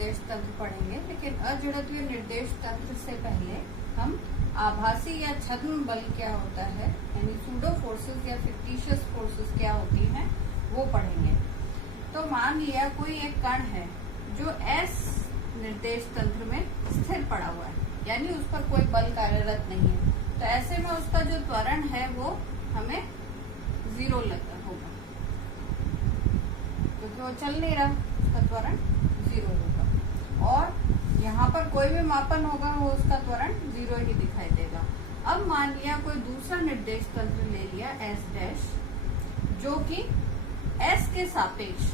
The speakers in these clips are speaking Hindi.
निर्देश तंत्र पढ़ेंगे, लेकिन अजड़त्वीय निर्देश तंत्र से पहले हम आभासी या छद्म बल क्या होता है, यानी सूडो फोर्सेस या फिक्टिशियस फोर्सेस क्या होती हैं, वो पढ़ेंगे। तो मान लिया कोई एक कण है जो एस निर्देश तंत्र में स्थिर पड़ा हुआ है, यानी उस पर कोई बल कार्यरत नहीं है, तो ऐसे में उसका जो त्वरण है वो हमें 0 लगता होगा, क्योंकि वो चल नहीं रहा, उसका त्वरण 0 होगा। और यहाँ पर कोई भी मापन होगा वो उसका त्वरण 0 ही दिखाई देगा। अब मान लिया कोई दूसरा निर्देश तंत्र ले लिया एस डैश, जो कि एस के सापेक्ष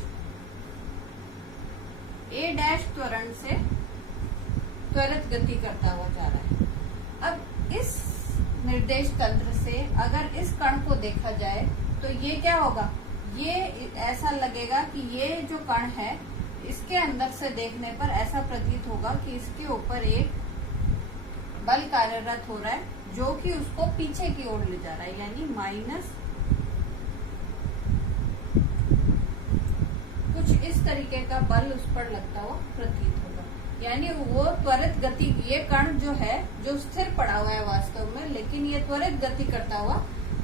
ए डैश त्वरण से त्वरित गति करता हुआ जा रहा है। अब इस निर्देश तंत्र से अगर इस कण को देखा जाए तो ये क्या होगा, ये ऐसा लगेगा कि ये जो कण है इसके अंदर से देखने पर ऐसा प्रतीत होगा कि इसके ऊपर एक बल कार्यरत हो रहा है जो कि उसको पीछे की ओर ले जा रहा है, यानी माइनस कुछ इस तरीके का बल उस पर लगता हुआ प्रतीत होगा। यानी वो त्वरित गति, ये कण जो है जो स्थिर पड़ा हुआ है वास्तव में, लेकिन ये त्वरित गति करता हुआ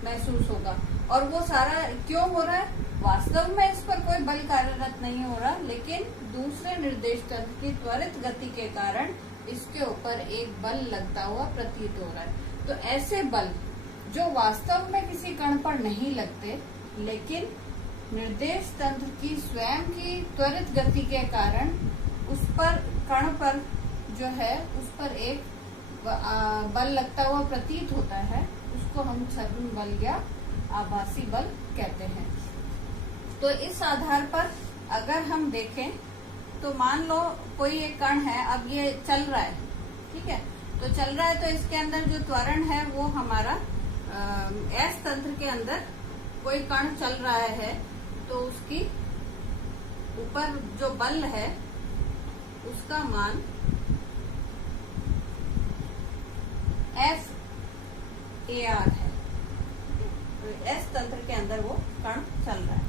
महसूस होगा। और वो सारा क्यों हो रहा है, वास्तव में इस पर कोई बल कार्यरत नहीं हो रहा, लेकिन दूसरे निर्देश तंत्र की त्वरित गति के कारण इसके ऊपर एक बल लगता हुआ प्रतीत हो रहा है। तो ऐसे बल जो वास्तव में किसी कण पर नहीं लगते, लेकिन निर्देश तंत्र की स्वयं की त्वरित गति के कारण उस पर कण पर जो है उस पर एक बल लगता हुआ प्रतीत होता है, उसको हम छद्म बल या आभासी बल कहते हैं। तो इस आधार पर अगर हम देखें तो मान लो कोई एक कण है, अब ये चल रहा है, ठीक है, तो चल रहा है तो इसके अंदर जो त्वरण है वो हमारा एस तंत्र के अंदर कोई कण चल रहा है तो उसकी ऊपर जो बल है उसका मान F(AR) है। तो एस तंत्र के अंदर वो कण चल रहा है।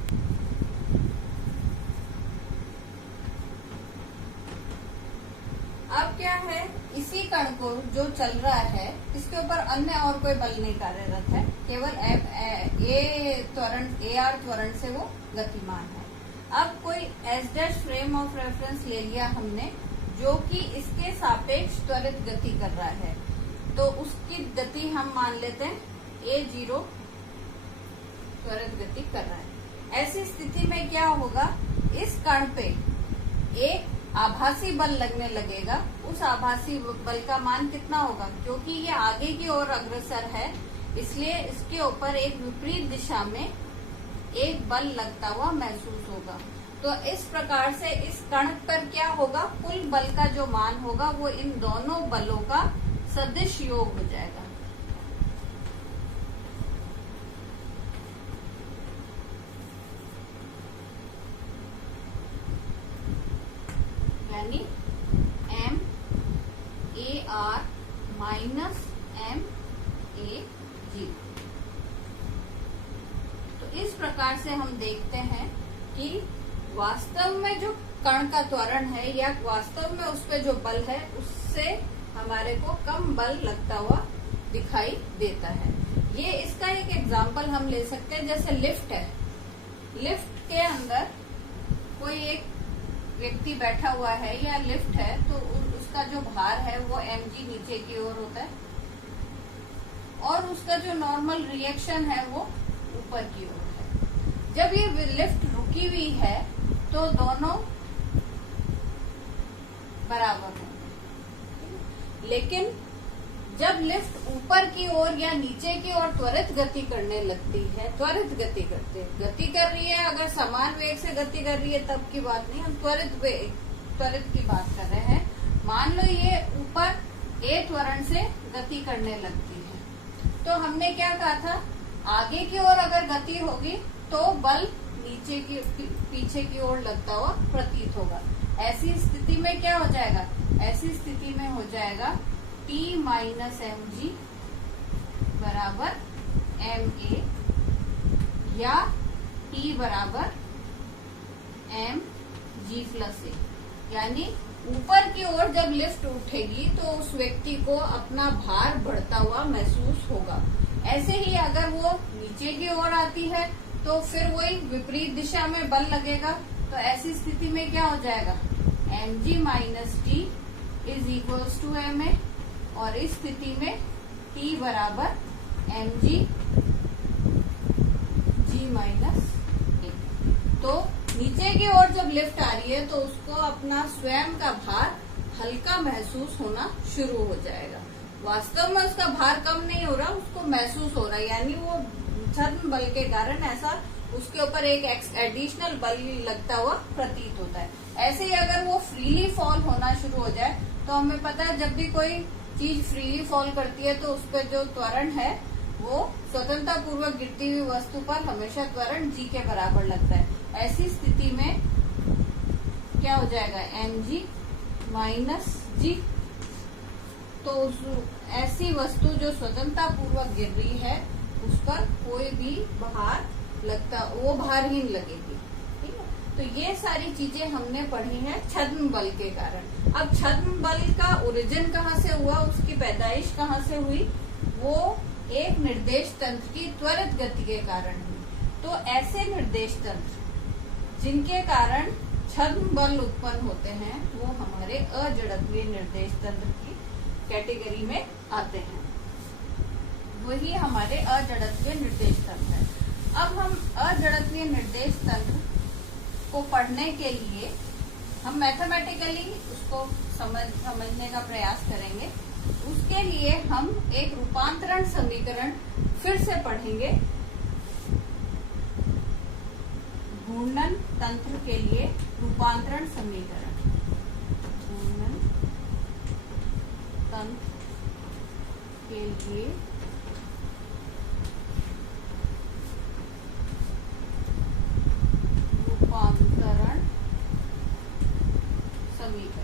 अब क्या है, इसी कण को जो चल रहा है इसके ऊपर अन्य और कोई बल नहीं कार्यरत है, केवल AR त्वरण से वो गतिमान है। अब कोई S dash frame of reference ले लिया हमने, जो कि इसके सापेक्ष त्वरित गति कर रहा है, तो उसकी गति हम मान लेते हैं A0 त्वरित गति कर रहा है। ऐसी स्थिति में क्या होगा, इस कण पे एक आभासी बल लगने लगेगा। उस आभासी बल का मान कितना होगा, क्योंकि ये आगे की ओर अग्रसर है, इसलिए इसके ऊपर एक विपरीत दिशा में एक बल लगता हुआ महसूस होगा। तो इस प्रकार से इस कण पर क्या होगा, कुल बल का जो मान होगा वो इन दोनों बलों का सदिश योग हो जाएगा। यानी MAR माइनस MA0। तो इस प्रकार से हम देखते हैं कि वास्तव में जो कण का त्वरण है या वास्तव में उस पे जो बल है उससे हमारे को कम बल लगता हुआ दिखाई देता है। ये इसका एक एग्जाम्पल हम ले सकते हैं, जैसे लिफ्ट है, लिफ्ट के अंदर कोई एक व्यक्ति बैठा हुआ है या लिफ्ट है, तो उसका जो भार है वो mg नीचे की ओर होता है और उसका जो नॉर्मल रिएक्शन है वो ऊपर की ओर है। जब ये लिफ्ट रुकी हुई है तो दोनों बराबर होंगे, लेकिन जब लिफ्ट ऊपर की ओर या नीचे की ओर त्वरित गति करने लगती है, त्वरित गति कर रही है, अगर समान वेग से गति कर रही है तब की बात नहीं, हम त्वरित की बात कर रहे हैं। मान लो ये ऊपर A त्वरण से गति करने लगती है, तो हमने क्या कहा था, आगे की ओर अगर गति होगी तो बल नीचे की पीछे की ओर लगता हुआ प्रतीत होगा। ऐसी स्थिति में क्या हो जाएगा, ऐसी स्थिति में हो जाएगा T माइनस mg बराबर ma या T बराबर mg प्लस a, यानी ऊपर की ओर जब लिफ्ट उठेगी तो उस व्यक्ति को अपना भार बढ़ता हुआ महसूस होगा। ऐसे ही अगर वो नीचे की ओर आती है तो फिर वही विपरीत दिशा में बल लगेगा। तो ऐसी स्थिति में क्या हो जाएगा, mg minus t is equals to ma, और इस स्थिति में t बराबर mg g माइनस ए। तो नीचे की ओर जब लिफ्ट आ रही है तो उसको अपना स्वयं का भार हल्का महसूस होना शुरू हो जाएगा। वास्तव में उसका भार कम नहीं हो रहा, उसको महसूस हो रहा है, यानी वो छद्म बल के कारण ऐसा उसके ऊपर एक एडिशनल बल लगता हुआ प्रतीत होता है। ऐसे ही अगर वो फ्रीली फॉल होना शुरू हो जाए तो हमें पता है जब भी कोई चीज फ्रीली फॉल करती है तो उस पर जो त्वरण है वो स्वतंत्रता पूर्वक गिरती हुई वस्तु पर हमेशा त्वरण g के बराबर लगता है। ऐसी स्थिति में क्या हो जाएगा, mg माइनस जी। तो ऐसी वस्तु जो स्वतंत्रता पूर्वक गिर रही है उस पर कोई भी भार लगता, वो भारहीन लगेगी। ठीक है, तो ये सारी चीजें हमने पढ़ी हैं छद्म बल के कारण। अब छद्म बल का ओरिजिन कहाँ से हुआ, उसकी पैदाइश कहाँ से हुई, वो एक निर्देश तंत्र की त्वरित गति के कारण हुई। तो ऐसे निर्देश तंत्र जिनके कारण छद्म बल उत्पन्न होते हैं वो हमारे अजड़त्वीय निर्देश तंत्र की कैटेगरी में आते हैं। वही हमारे अजड़त्वीय निर्देश तंत्र है। अब हम अजड़त्वीय निर्देश तंत्र को पढ़ने के लिए हम मैथमेटिकली उसको समझने का प्रयास करेंगे। उसके लिए हम एक रूपांतरण समीकरण फिर से पढ़ेंगे। घूर्णन तंत्र के लिए रूपांतरण समीकरण, घूर्णन तंत्र के लिए रूपांतरण समीकरण।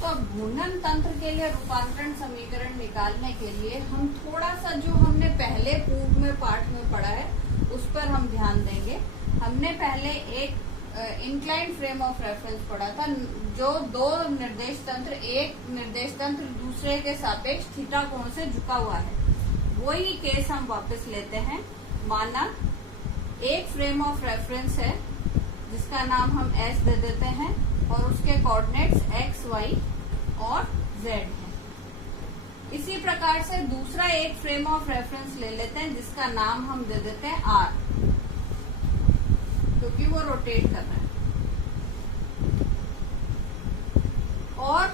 तो घूर्णन तंत्र के लिए रूपांतरण समीकरण निकालने के लिए हम थोड़ा सा जो हमने पहले पूर्व में पाठ में पढ़ा है उस पर हम ध्यान देंगे। हमने पहले एक इंक्लाइंड फ्रेम ऑफ रेफरेंस पढ़ा था, जो दो निर्देश तंत्र, एक निर्देश तंत्र दूसरे के सापेक्ष थीटा कोण से झुका हुआ है। वही केस हम वापस लेते हैं। माना एक फ्रेम ऑफ रेफरेंस है जिसका नाम हम S दे देते हैं और उसके कोऑर्डिनेट्स x, y और z हैं। इसी प्रकार से दूसरा एक फ्रेम ऑफ रेफरेंस ले लेते हैं जिसका नाम हम दे देते हैं R, क्योंकि वो रोटेट कर रहा है। और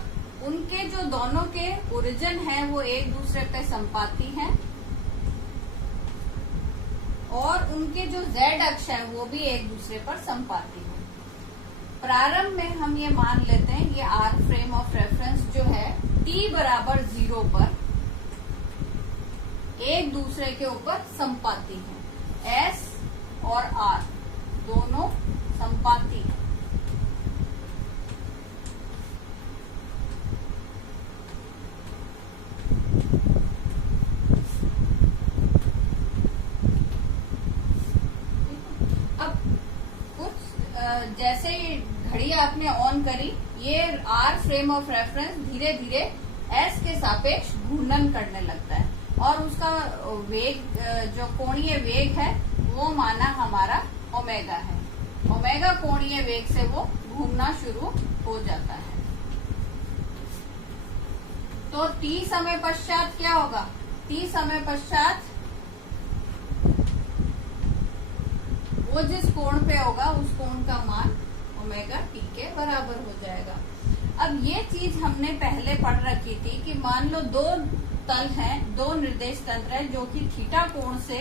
उनके जो दोनों के ओरिजिन है वो एक दूसरे पे संपाती हैं और उनके जो z अक्ष है वो भी एक दूसरे पर संपाती है। प्रारंभ में हम ये मान लेते हैं ये R फ्रेम ऑफ रेफरेंस जो है t बराबर 0 पर एक दूसरे के ऊपर संपाती है। S और R दोनों संपाती है। अब कुछ जैसे ही घड़ी आपने ऑन करी, ये R फ्रेम ऑफ रेफरेंस धीरे धीरे S के सापेक्ष घूर्णन करने लगता है और उसका वेग, जो कोणीय वेग है वो माना हमारा ओमेगा है। ओमेगा कोणीय वेग से वो घूमना शुरू हो जाता है। तो t समय पश्चात क्या होगा, t समय पश्चात वो जिस कोण पे होगा उस कोण का मान ओमेगा t के बराबर हो जाएगा। अब ये चीज हमने पहले पढ़ रखी थी कि मान लो दो तल हैं, दो निर्देश तंत्र है जो कि थीटा कोण से,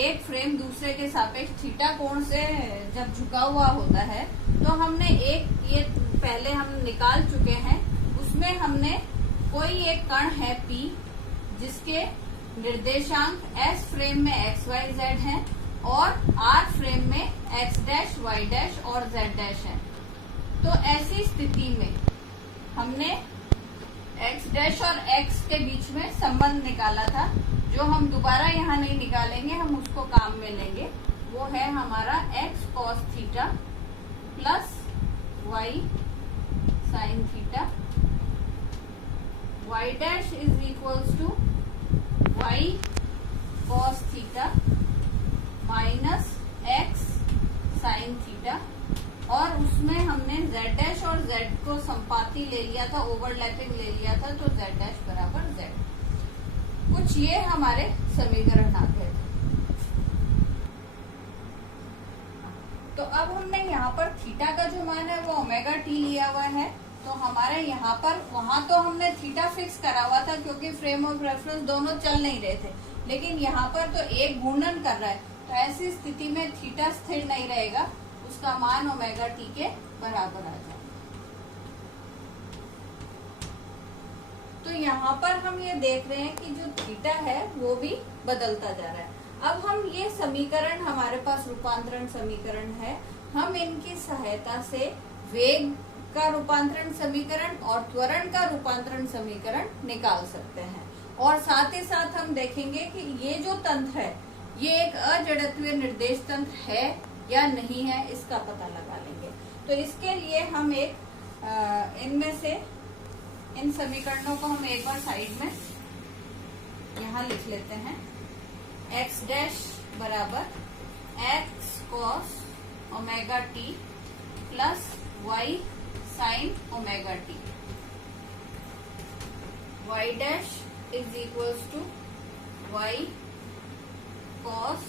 एक फ्रेम दूसरे के सापेक्ष थीटा कोण से जब झुका हुआ होता है तो हमने एक ये पहले हम निकाल चुके हैं। उसमें हमने कोई एक कण है P जिसके निर्देशांक S फ्रेम में x, y, z है और R फ्रेम में x डैश, y डैश और z डैश है। तो ऐसी स्थिति में हमने एक्स डैश और एक्स के बीच में संबंध निकाला था, जो हम दोबारा यहाँ नहीं निकालेंगे, हम उसको काम में लेंगे। वो है हमारा x cos theta plus y sine theta, y dash is equals to y cos theta minus x sine theta, और उसमें हमने z डैश और z को संपाती ले लिया था, ओवरलैपिंग ले लिया था, तो z डैश बराबर z। कुछ ये हमारे समीकरण आ गए थे। तो अब हमने यहाँ पर थीटा का जो मान है वो ओमेगा टी लिया हुआ है, तो हमारे यहाँ पर, वहां तो हमने थीटा फिक्स करा हुआ था क्योंकि फ्रेम ऑफ रेफरेंस दोनों चल नहीं रहे थे, लेकिन यहाँ पर तो एक घूर्णन कर रहा है, तो ऐसी स्थिति में थीटा स्थिर नहीं रहेगा, उसका मान ओमेगा टी के बराबर आ जाएगा। तो यहाँ पर हम ये देख रहे हैं कि जो थीटा है वो भी बदलता जा रहा है। अब हम ये समीकरण, हमारे पास रूपांतरण समीकरण है, हम इनकी सहायता से वेग का रूपांतरण समीकरण और त्वरण का रूपांतरण समीकरण निकाल सकते हैं, और साथ ही साथ हम देखेंगे कि ये जो तंत्र है ये एक अजड़त्वीय निर्देश तंत्र है या नहीं है, इसका पता लगा लेंगे। तो इसके लिए हम एक इनमें से इन समीकरणों को हम एक बार साइड में यहाँ लिख लेते हैं। एक्स डैश बराबर x cos omega t plus y sine omega t, y dash is equals to y cos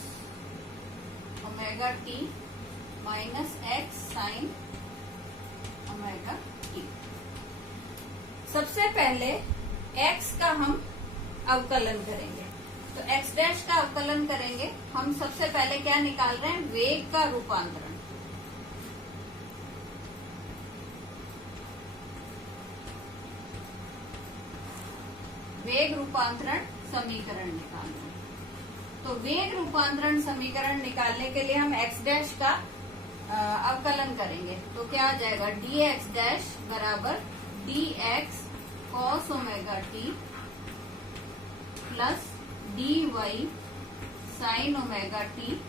omega t minus x sine omega t. सबसे पहले x का हम अवकलन करेंगे, तो x डैश का अवकलन करेंगे। हम सबसे पहले क्या निकाल रहे हैं, वेग का रूपांतरण। वेग रूपांतरण समीकरण निकालना है। तो वेग रूपांतरण समीकरण निकालने के लिए हम x डैश का अवकलन करेंगे, तो क्या आ जाएगा, dx डैश बराबर dx cos omega t plus dy sin omega T.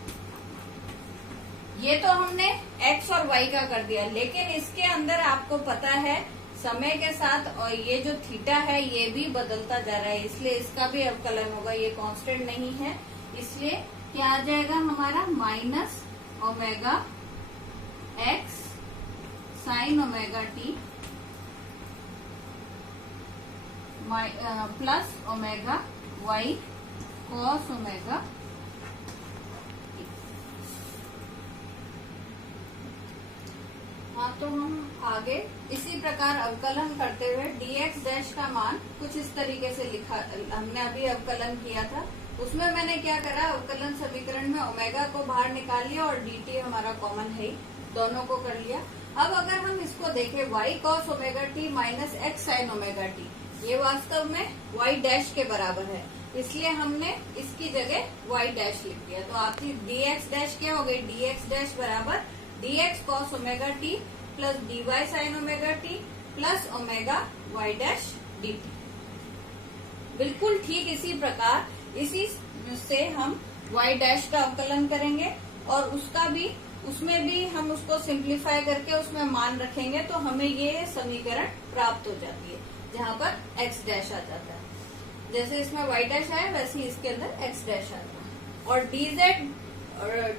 ये तो हमने x और y का कर दिया, लेकिन इसके अंदर आपको पता है समय के साथ और ये जो थीटा है ये भी बदलता जा रहा है, इसलिए इसका भी अवकलन होगा, ये कांस्टेंट नहीं है, इसलिए क्या आ जाएगा हमारा minus omega x sine omega t plus omega y cos omega. हाँ, तो हम आगे इसी प्रकार अवकलन करते हुए dx डैश का मान कुछ इस तरीके से लिखा, हमने अभी अवकलन किया था, उसमें मैंने क्या करा, अवकलन समीकरण में ओमेगा को बाहर निकाल लिया और dt हमारा कॉमन है, दोनों को कर लिया। अब अगर हम इसको देखें y cos omega t minus x sine omega T, ये वास्तव में y डैश के बराबर है, इसलिए हमने इसकी जगह y डैश लिख दिया। तो आपकी dx डैश क्या हो गई, dx डैश बराबर dx cos omega t plus dy sin omega t plus omega y dash dt। बिल्कुल ठीक इसी प्रकार इसी से हम y डैश का अवकलन करेंगे और उसका भी, उसमें भी हम उसको सिंप्लीफाई करके उसमें मान रखेंगे, तो हमें ये समीकरण प्राप्त हो जाती है जहाँ पर x डैश आ जाता है। जैसे इसमें y डैश आया वैसे ही इसके अंदर x डैश आ जाता है, और dz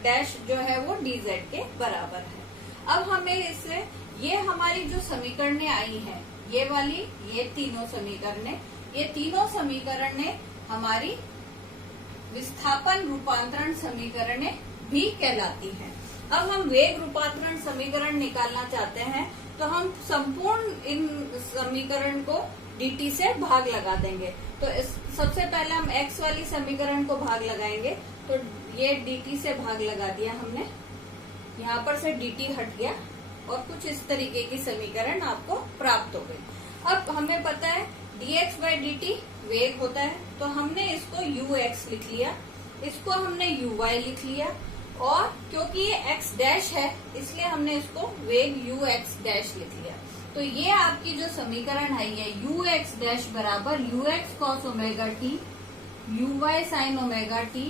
डैश जो है वो dz के बराबर है। अब हमें इससे ये हमारी जो समीकरणें आई हैं, ये वाली, ये तीनों समीकरणें, ये तीनों समीकरणें हमारी विस्थापन रूपांतरण समीकरणें भी कहलाती हैं। अब हम वेग रूपांतरण समीकरण निकालना चाहते हैं, तो हम संपूर्ण इन समीकरण को dt से भाग लगा देंगे। तो सबसे पहले हम x वाली समीकरण को भाग लगाएंगे, तो ये dt से भाग लगा दिया हमने, यहाँ पर से dt हट गया और कुछ इस तरीके की समीकरण आपको प्राप्त हो गई। अब हमें पता है dx by dt वेग होता है, तो हमने इसको ux लिख लिया, इसको हमने uy लिख लिया, और क्योंकि ये x डैश है इसलिए हमने इसको वेग ux डैश लिख लिया। तो ये आपकी जो समीकरण है ये यू एक्स डैश बराबर u x cos omega t u y sine omega t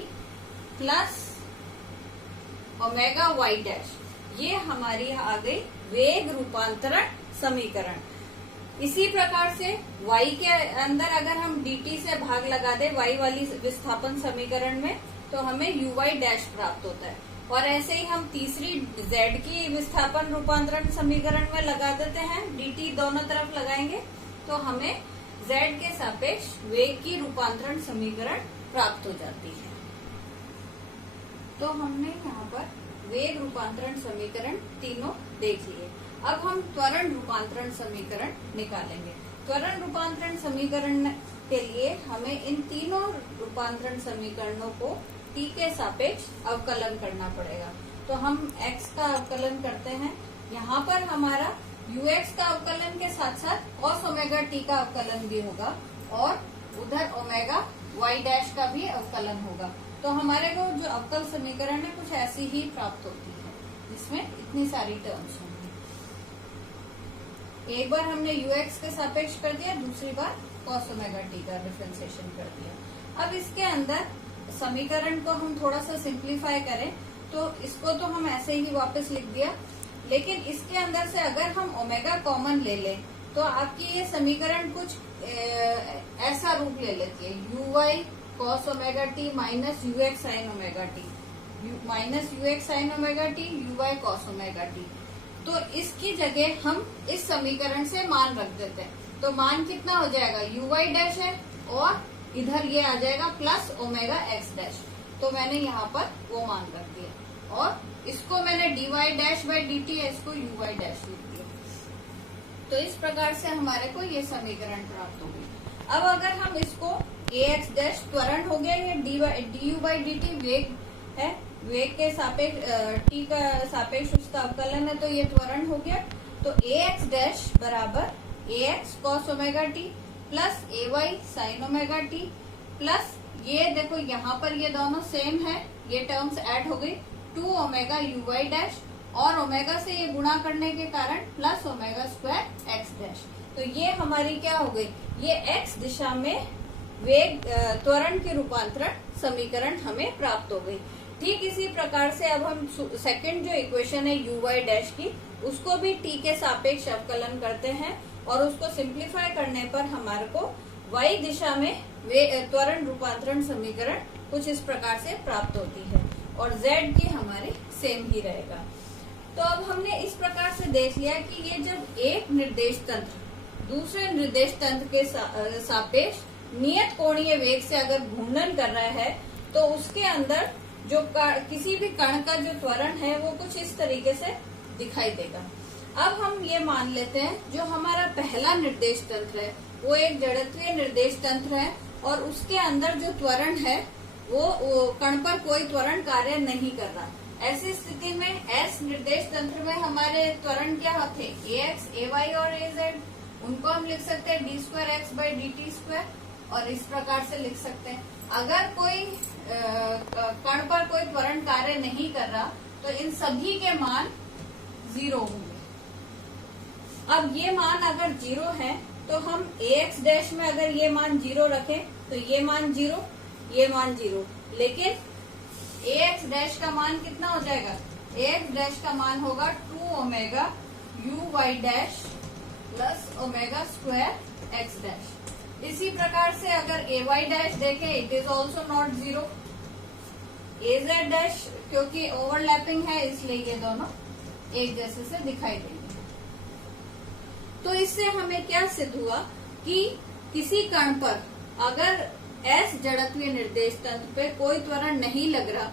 plus omega y dash, ये हमारी आ गई वेग रूपांतरण समीकरण। इसी प्रकार से y के अंदर अगर हम dt से भाग लगा दे y वाली विस्थापन समीकरण में, तो हमें यू वाई डैश प्राप्त होता है। और ऐसे ही हम तीसरी z की विस्थापन रूपांतरण समीकरण में लगा देते हैं, dt दोनों तरफ लगाएंगे तो हमें z के सापेक्ष वेग की रूपांतरण समीकरण प्राप्त हो जाती है। तो हमने यहाँ पर वेग रूपांतरण समीकरण तीनों देख लिए। अब हम त्वरण रूपांतरण समीकरण निकालेंगे। त्वरण रूपांतरण समीकरण के लिए हमें इन तीनों रूपांतरण समीकरणों को t के सापेक्ष अवकलन करना पड़ेगा। तो हम x का अवकलन करते हैं। यहाँ पर हमारा ux का अवकलन के साथ साथ cos ओमेगा t का अवकलन भी होगा और उधर ओमेगा y डैश का भी अवकलन होगा। तो हमारे को जो अवकल समीकरण है कुछ ऐसी ही प्राप्त होती है, जिसमें इतनी सारी टर्म्स होंगी। एक बार हमने ux के सापेक्ष कर दिया, दूसरी बार cos ओमेगा t का डिफरेंशिएशन कर दिया। अब इसके अंदर समीकरण को हम थोड़ा सा सिंप्लीफाई करें तो इसको तो हम ऐसे ही वापस लिख दिया, लेकिन इसके अंदर से अगर हम ओमेगा कॉमन ले लें तो आपकी ये समीकरण कुछ ऐसा रूप ले लेती है, u y cos omega t minus u x sine omega t minus u x sine omega t u y cos omega t. तो इसकी जगह हम इस समीकरण से मान रख देते हैं। तो मान कितना हो जाएगा, यू वाई डैश है और इधर ये आ जाएगा प्लस ओमेगा एक्स डैश। तो मैंने यहाँ पर वो मान रख दिया और इसको मैंने d y dash by d t है, इसको यू वाई डैश लिख दिया। तो इस प्रकार से हमारे को ये समीकरण प्राप्त हो गई। अब अगर हम इसको ए एक्स डैश त्वरण हो गया, ये D you by d T वेग है, वेग के सापेक्ष टी का सापेक्ष उसका अवकलन है, तो ये त्वरण हो गया। तो ए एक्स डैश बराबर a x cos omega t plus a y sine omega t plus ये देखो यहाँ पर ये दोनों सेम है, ये टर्म्स ऐड हो गई 2 ओमेगा यू वाई डैश और ओमेगा से ये गुणा करने के कारण plus omega square x dash. तो ये हमारी क्या हो गई, ये एक्स दिशा में वेग त्वरण की रूपांतरण समीकरण हमें प्राप्त हो गई। ठीक इसी प्रकार से अब हम सेकंड जो इक्वेशन है यू वाई डैश की, उसको भी टी के सापेक्ष अवकलन करते हैं और उसको सिंप्लीफाई करने पर हमारे को y दिशा में त्वरण रूपांतरण समीकरण कुछ इस प्रकार से प्राप्त होती है और z की हमारी सेम ही रहेगा। तो अब हमने इस प्रकार से देख लिया कि ये जब एक निर्देश तंत्र दूसरे निर्देश तंत्र के सापेक्ष नियत कोणीय वेग से अगर घूर्णन कर रहा है तो उसके अंदर जो किसी भी कण का जो त्वरण है वो कुछ इस तरीके से दिखाई देगा। अब हम ये मान लेते हैं जो हमारा पहला निर्देश तंत्र है वो एक जड़त्वीय निर्देश तंत्र है और उसके अंदर जो त्वरण है वो कण पर कोई त्वरण कार्य नहीं कर रहा। ऐसी स्थिति में एस निर्देश तंत्र में हमारे त्वरण क्या थे, ए एक्स ए वाई और ए जेड, उनको हम लिख सकते हैं D square x by d T square और इस प्रकार से लिख सकते हैं। अगर कोई कण पर कोई त्वरण कार्य नहीं कर रहा तो इन सभी के मान 0 होंगे। अब ये मान अगर 0 है तो हम ax डैश में अगर ये मान 0 रखें तो ये मान 0, ये मान 0, लेकिन ax डैश का मान कितना हो जाएगा, ax डैश का मान होगा 2 omega u y dash plus omega square x dash. इसी प्रकार से अगर ए वाई डैश देखें it is also not 0, a z dash क्योंकि ओवरलैपिंग है इसलिए ये दोनों एक जैसे से दिखाई देंगे। तो इससे हमें क्या सिद्ध हुआ कि किसी कण पर अगर एस जड़त्वीय निर्देश तंत्र पे कोई त्वरण नहीं लग रहा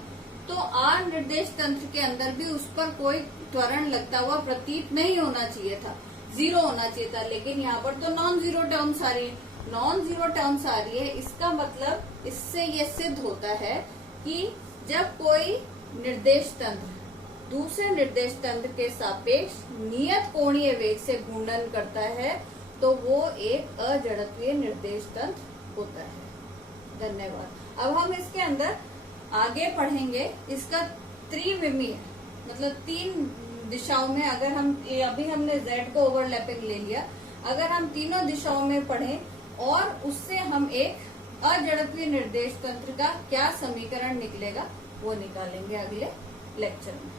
तो आर निर्देश तंत्र के अंदर भी उस पर कोई त्वरण लगता हुआ प्रतीत नहीं होना चाहिए था, 0 होना चाहिए था। लेकिन यहाँ पर तो नॉन जीरो टर्म्स आ रही है, नॉन जीरो टर्म्स आ रही है, इसका मतलब इससे ये सिद्ध होता है कि जब कोई निर्देश तंत्र दूसरे निर्देश तंत्र के सापेक्ष नियत कोणीय वेग से घूर्णन करता है तो वो एक अजड़त्वीय निर्देश तंत्र होता है। धन्यवाद। अब हम इसके अंदर आगे पढ़ेंगे, इसका त्रिविमीय मतलब 3 दिशाओं में, अगर हम अभी हमने z को ओवरलैपिंग ले लिया, अगर हम तीनों दिशाओं में पढ़ें और उससे हम एक अजड़त्वीय निर्देश तंत्र का क्या समीकरण निकलेगा वो निकालेंगे अगले लेक्चर में।